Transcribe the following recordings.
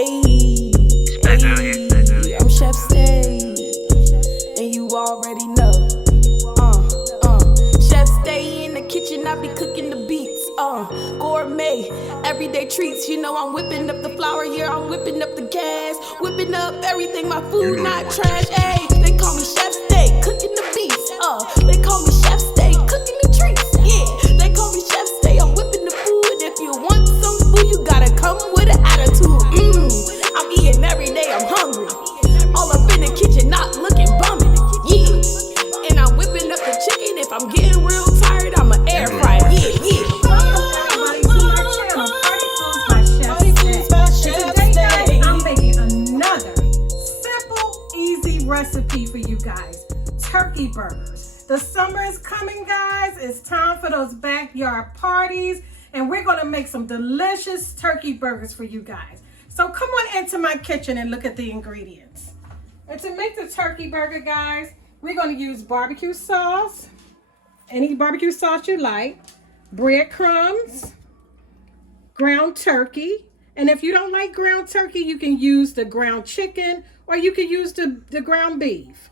Ayy, I'm Chef Stay, and you already know. Chef Stay in the kitchen, I be cooking the beats. Gourmet, everyday treats. You know I'm whipping up the flour, yeah, I'm whipping up the gas, whipping up everything. My food not trash. Ayy, they call me Chef Stay, cooking the beats. They call me Chef Stay, cooking the treats. Yeah, they call me Chef Stay, I'm whipping the food. If you want some food, you gotta come with an attitude. I'm eating every day, I'm hungry. All up in the kitchen, not looking bummy. Yeah, and I'm whipping up the chicken. If I'm getting real tired, I'ma air fry. Yeah, yeah. Recipe for you guys, turkey burgers. The summer is coming, guys. It's time for those backyard parties, and we're gonna make some delicious turkey burgers for you guys. So come on into my kitchen and look at the ingredients. And to make the turkey burger, guys, we're gonna use barbecue sauce, any barbecue sauce you like, breadcrumbs, ground turkey. And if you don't like ground turkey, you can use the ground chicken, or you can use the ground beef.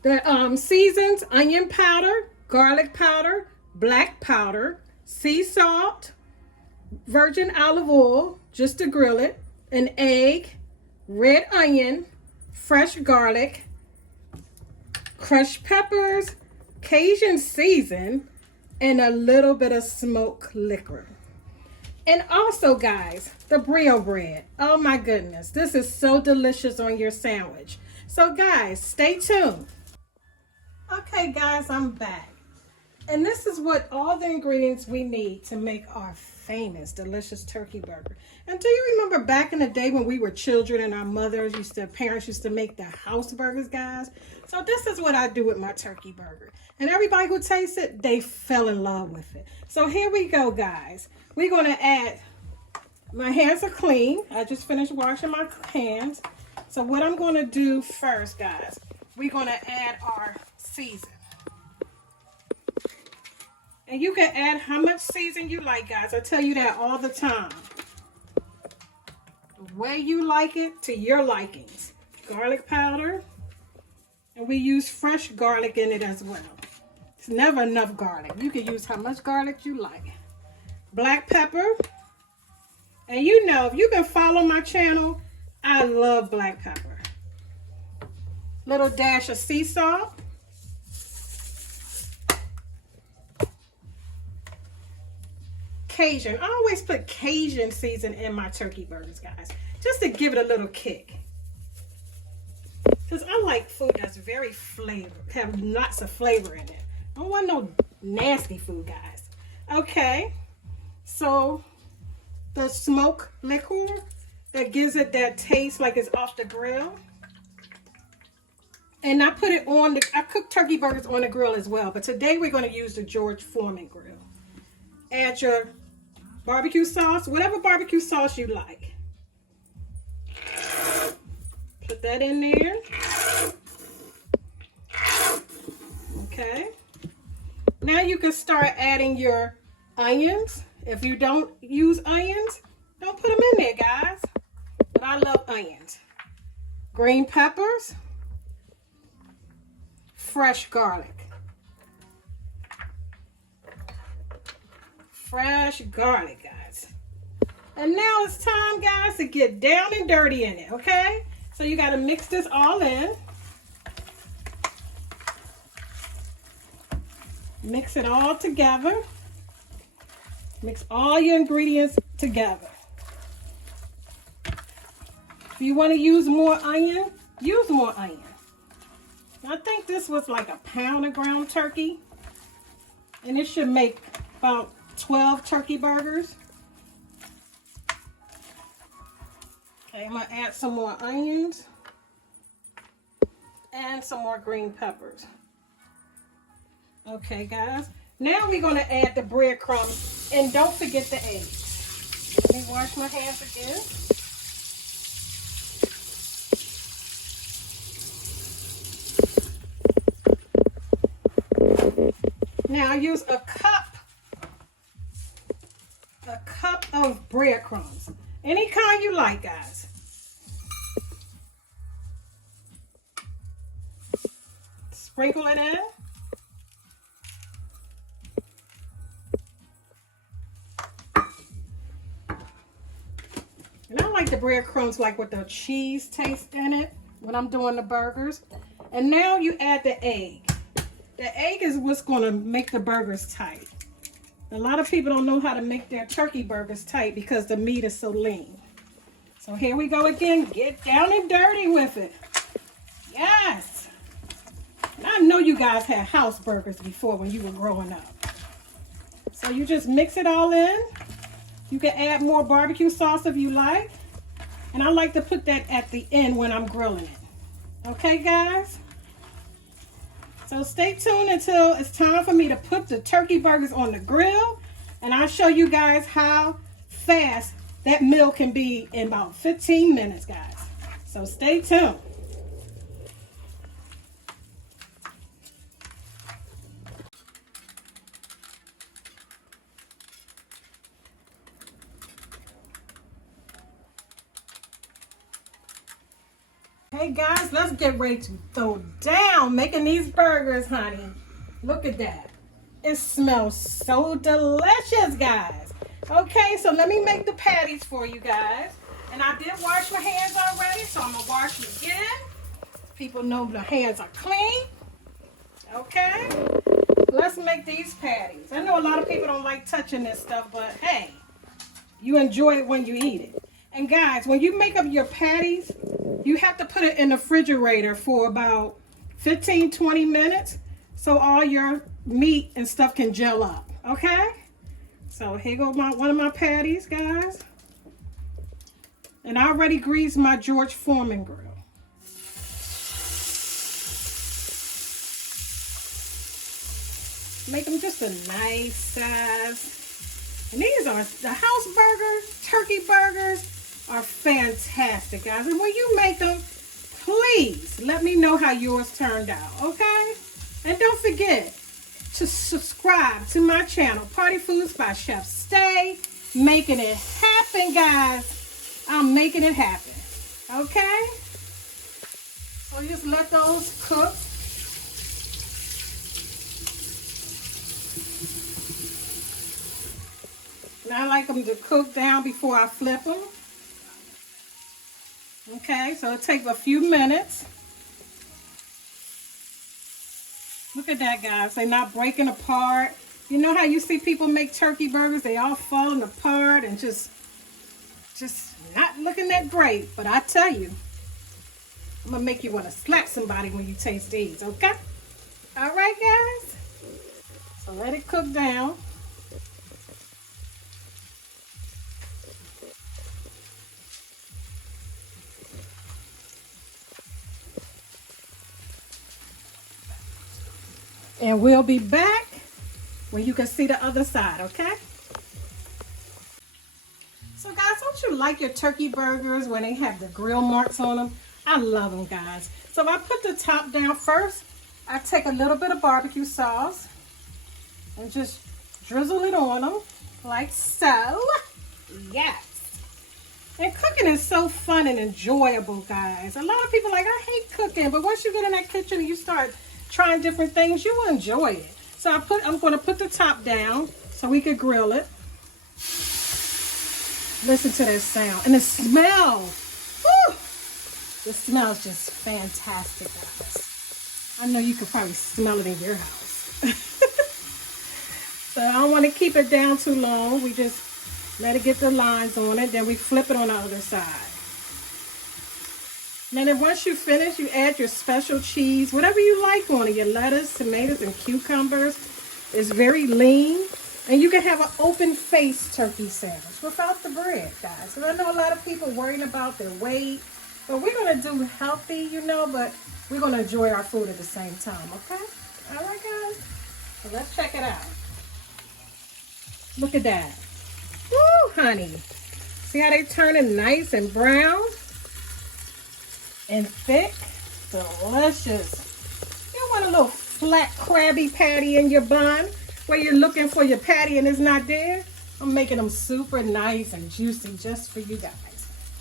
The seasons: onion powder, garlic powder, black powder, sea salt, virgin olive oil, just to grill it, an egg, red onion, fresh garlic, crushed peppers, Cajun seasoning, and a little bit of smoked liquor. And also, guys, the brio bread. Oh my goodness, this is so delicious on your sandwich. So guys, stay tuned. Okay guys, I'm back. And this is what all the ingredients we need to make our famous delicious turkey burger. And do you remember back in the day when we were children and our parents used to make the house burgers, guys? So this is what I do with my turkey burger. And everybody who tastes it, they fell in love with it. So here we go, guys. We're gonna add, my hands are clean. I just finished washing my hands. So what I'm gonna do first, guys, we're gonna add our season. And you can add how much season you like, guys. I tell you that all the time. The way you like it, to your likings. Garlic powder. And we use fresh garlic in it as well. It's never enough garlic. You can use how much garlic you like. Black pepper. And you know, if you can follow my channel, I love black pepper. Little dash of sea salt. Cajun. I always put Cajun seasoning in my turkey burgers, guys, just to give it a little kick. Because I like food that's very flavored, have lots of flavor in it. I don't want no nasty food, guys. Okay, so the smoke liquor that gives it that taste like it's off the grill. And I put it on I cook turkey burgers on the grill as well, but today we're going to use the George Foreman grill. Add your barbecue sauce, whatever barbecue sauce you like. Put that in there. Okay. Now you can start adding your onions. If you don't use onions, don't put them in there, guys. But I love onions. Green peppers. Fresh garlic. Fresh garlic, guys. And now it's time, guys, to get down and dirty in it, okay? So you got to mix this all in. Mix it all together. Mix all your ingredients together. If you want to use more onion, use more onion. I think this was like a pound of ground turkey. And it should make about 12 turkey burgers. Okay, I'm going to add some more onions and some more green peppers. Okay, guys. Now we're going to add the breadcrumbs, and don't forget the eggs. Let me wash my hands again. Now I use a cup of breadcrumbs. Any kind you like, guys. sprinkle it in. And I like the breadcrumbs like with the cheese taste in it when I'm doing the burgers. And now you add the egg. The egg is what's going to make the burgers tight. A lot of people don't know how to make their turkey burgers tight because the meat is so lean. So here we go again. Get down and dirty with it. Yes. And I know you guys had house burgers before when you were growing up. So you just mix it all in. You can add more barbecue sauce if you like. And I like to put that at the end when I'm grilling it. Okay, guys? So stay tuned until it's time for me to put the turkey burgers on the grill. And I'll show you guys how fast that meal can be in about 15 minutes, guys. So stay tuned. Hey guys, let's get ready to throw down making these burgers, honey. Look at that. It smells so delicious, guys. Okay, so let me make the patties for you guys. And I did wash my hands already, so I'm gonna wash them again. People know the hands are clean. Okay, let's make these patties. I know a lot of people don't like touching this stuff, but hey, you enjoy it when you eat it. And guys, when you make up your patties, you have to put it in the refrigerator for about 15-20 minutes so all your meat and stuff can gel up. Okay? So here goes one of my patties, guys. And I already greased my George Foreman grill. Make them just a nice size. And these are the house burgers, turkey burgers. Are fantastic, guys. And when you make them, please let me know how yours turned out, okay? And don't forget to subscribe to my channel, Party Foods by Chef Stay. Making it happen, guys. I'm making it happen, okay? So just let those cook. And I like them to cook down before I flip them. Okay, so it takes a few minutes. Look at that, guys. They're not breaking apart. You know how you see people make turkey burgers? They all falling apart and just not looking that great. But I tell you, I'm going to make you want to slap somebody when you taste these, okay? All right, guys? So let it cook down. And we'll be back when you can see the other side, okay? So guys, don't you like your turkey burgers when they have the grill marks on them? I love them, guys. So if I put the top down first, I take a little bit of barbecue sauce and just drizzle it on them like so. Yes. And cooking is so fun and enjoyable, guys. A lot of people are like, I hate cooking, but once you get in that kitchen and you start trying different things, you will enjoy it. So I'm going to put the top down so we could grill it. Listen to this sound and the smell. Woo! The smell is just fantastic, guys. I know you could probably smell it in your house. So I don't want to keep it down too long. We just let it get the lines on it. Then we flip it on the other side. And then once you finish, you add your special cheese, whatever you like on it, your lettuce, tomatoes, and cucumbers. It's very lean. And you can have an open-faced turkey sandwich without the bread, guys. And I know a lot of people worrying about their weight, but we're going to do healthy, you know, but we're going to enjoy our food at the same time, okay? All right, guys? So let's check it out. Look at that. Woo, honey. See how they turning nice and brown? And thick, delicious. You want a little flat Krabby Patty in your bun where you're looking for your patty and it's not there? I'm making them super nice and juicy just for you guys.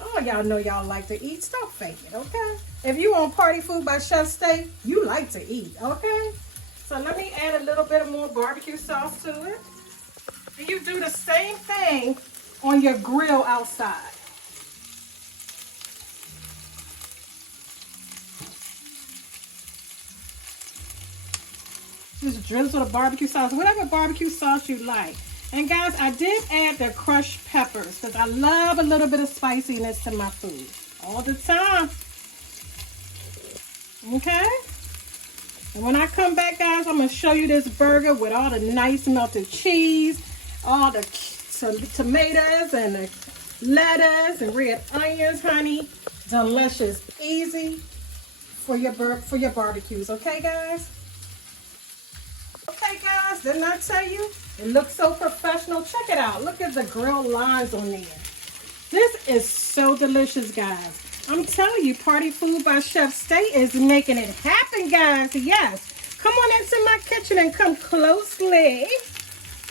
Oh, y'all know y'all like to eat. Stop faking, okay? If you on Party Food by Chef Stay, you like to eat, okay? So let me add a little bit more barbecue sauce to it. And you do the same thing on your grill outside. Just drizzle the barbecue sauce, whatever barbecue sauce you like. And guys, I did add the crushed peppers because I love a little bit of spiciness to my food all the time. Okay? And when I come back, guys, I'm going to show you this burger with all the nice melted cheese, all the tomatoes and the lettuce and red onions, honey. Delicious, easy for your barbecues. Okay, guys? Okay, guys, didn't I tell you? It looks so professional. Check it out. Look at the grilled lines on there. This is so delicious, guys. I'm telling you, Party Food by Chef Stay is making it happen, guys. Yes. Come on into my kitchen and come closely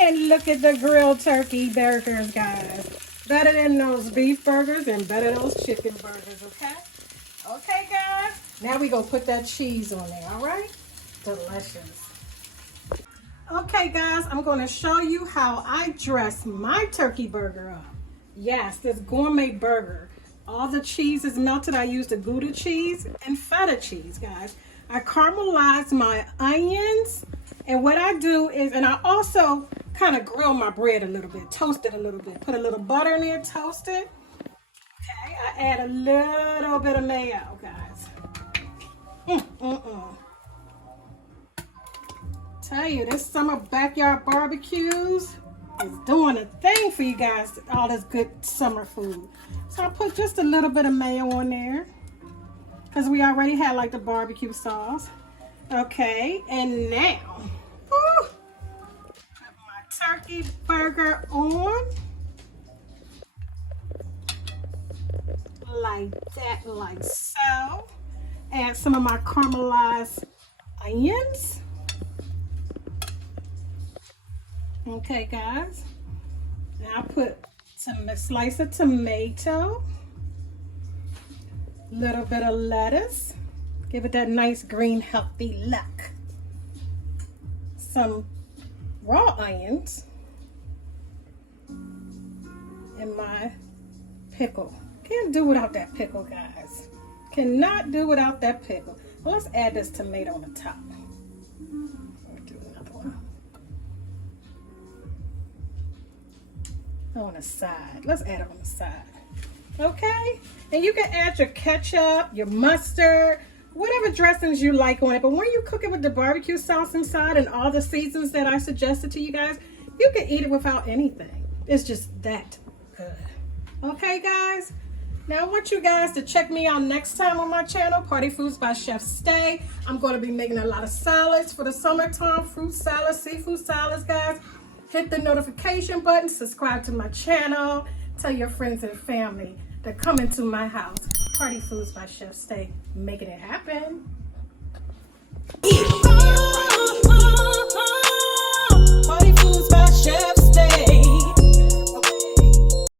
and look at the grilled turkey burgers, guys. Better than those beef burgers and better than those chicken burgers, okay? Okay, guys. Now we're going to put that cheese on there, all right? Delicious. Okay, guys, I'm going to show you how I dress my turkey burger up. Yes, this gourmet burger. All the cheese is melted. I used the Gouda cheese and feta cheese, guys. I caramelize my onions. And what I do is, and I also kind of grill my bread a little bit, toast it a little bit. Put a little butter in there, toast it. Okay, I add a little bit of mayo, guys. Tell you, this summer backyard barbecues is doing a thing for you guys, all this good summer food. So I put just a little bit of mayo on there because we already had like the barbecue sauce. Okay, and now put my turkey burger on like that, like so. Add some of my caramelized onions. Okay, guys. Now I put a slice of tomato, little bit of lettuce, give it that nice green healthy look. Some raw onions, and my pickle. Can't do without that pickle, guys. Cannot do without that pickle. Well, let's add this tomato on the top. On the side. Let's add it on the side. Okay? And you can add your ketchup, your mustard, whatever dressings you like on it. But when you cook it with the barbecue sauce inside and all the seasons that I suggested to you guys, you can eat it without anything. It's just that good. Okay, guys? Now, I want you guys to check me out next time on my channel, Party Foods by Chef Stay. I'm going to be making a lot of salads for the summertime, fruit salads, seafood salads, guys. Hit the notification button, subscribe to my channel, tell your friends and family to come into my house. Party Foods by Chef Stay, making it happen.